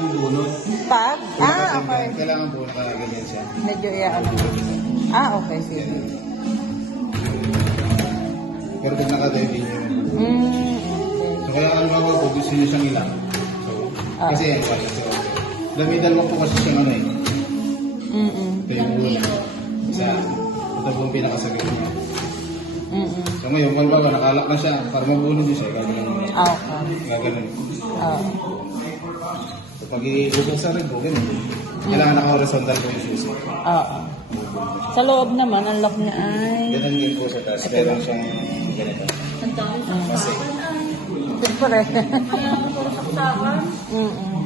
yung bunot. Pag? Ah, okay. Kailangan po nakaganyan siya. Medyo iya. Okay, sige. Pero pag nakatayo din yun. Okay. So kaya ano ba po, gusto niyo siyang ilang. So, kasi yan, lamitan mo po kasi siyang ano eh. Ito yung bunot. Ito po yung pinakasagin niya. So ngayon, kung baga nakalak na siya, para mabunod niya siya, gagawin mo. Okay. Gagawin mo. So pag i-ubuksan rin po, ganun. Kailangan naka-horizontal po yung susi. Oo. Sa loob naman, ang lock niya ay... Ganun din po sa taas, kaya lang siyang ganito. Kasi, Siyempre. Kaya ako puro saksakan. Mm-mm.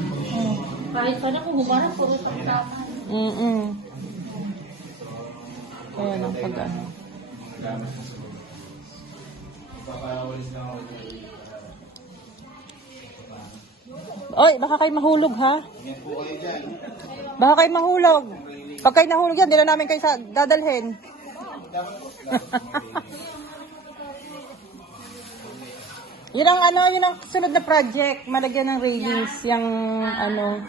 Kahit pa na kung humarap, puro saksakan. Mm-mm. Kaya lang pag ano. Oy, baka kayo mahulog ha? Baka kayo mahulog. Pag kayo nahulog yan, dila namin kayo sa dadalhin. Yun ang ano, yun ang sunod na project. Malagyan ng railings, yung ano.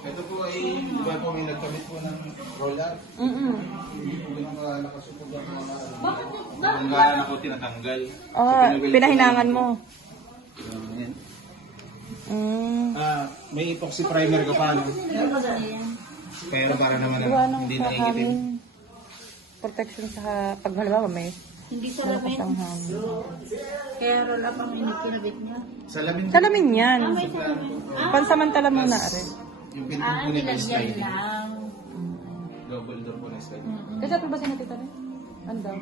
ito po ay, di ba po may nagkamit po ng roller? Hindi po ganun nakasupog ang mga ang gana ko tinatanggal. Pinahinangan mo. Yan. Mm. May epoxy primer ka pa, no? Pero para naman Gawa ng hindi sa naingitin. hangin. Protection sa pag halimbawa may Hindi sa malakas lamin. ang hangin. Kaya roll up ang kinabit niya. Salamin po. Salamin yan. May salamin. Pansamantala muna rin. Yung pinto po nito Nilagyan sliding. lang. Double door po na sliding. Kasi ito ba sinatita rin? Ano daw?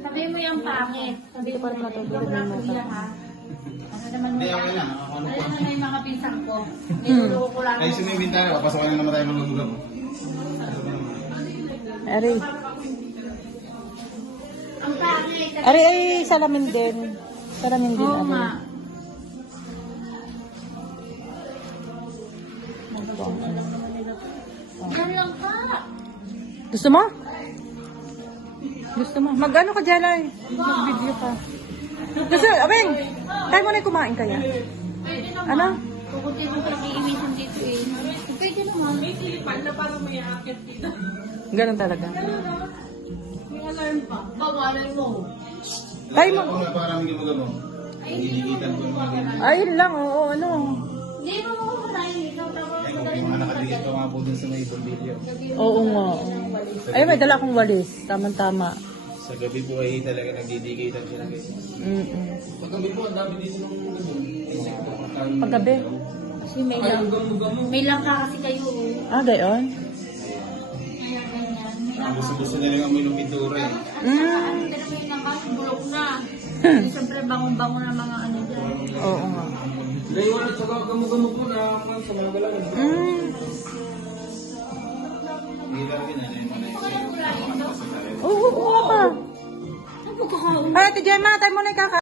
Sabi mo yung pangit. Sabi Dito mo parang natutulog wala ng ko mata. yan ha. Ano naman mo Hindi, yan? okay lang. Ano po? Ano na yung mga pinsang ko? Niluluko ko lang. Ay, sino yung bintana? Papasokan na naman tayo magugulog. Ari. Ang pangit. Ari ay salamin din. Salamin din. Oo Ari. nga. Yan lang ka. Gusto mo? Gusto mo? Mag-ano ka dyan ay? Mag-video ka. Gusto, abeng! Tayo mo na kumain kaya? Pwede naman. Ano? Pupunti mo sa iiwisan dito eh. Pwede naman. May Pilipan na parang may aakit dito. Ganun talaga. May alarm pa. Pangalay mo. Tayo mo. Ako nga parang hindi mo gano'n. Hinihigitan ko yung mga ganyan. Ayun lang, oo, ano. Hindi mo mo marahin. Ikaw tawag Ay, kung yung mga nakadikit pa nga po dun sa may bumbilyo. Oo nga. Ay, may dala akong walis. Tamang-tama. Sa gabi po ay talaga nagdidikitan sila guys. Paggabi po, ang dami dito ng insekto. Paggabi. Kasi may langka kasi kayo. Ah, gayon? Kaya ganyan. Ang gusto-gusto nila yung amoy ng pintura eh. Ano din may langka, bulok na. Siyempre bangon-bango na mga ano dyan. Oo nga. Ngayon at saka gamo-gamo po na sa mga galangan. Hindi lang ginanay mo na yun. Oo, oo nga pa. Ay, Ate Gemma, tayo muna yung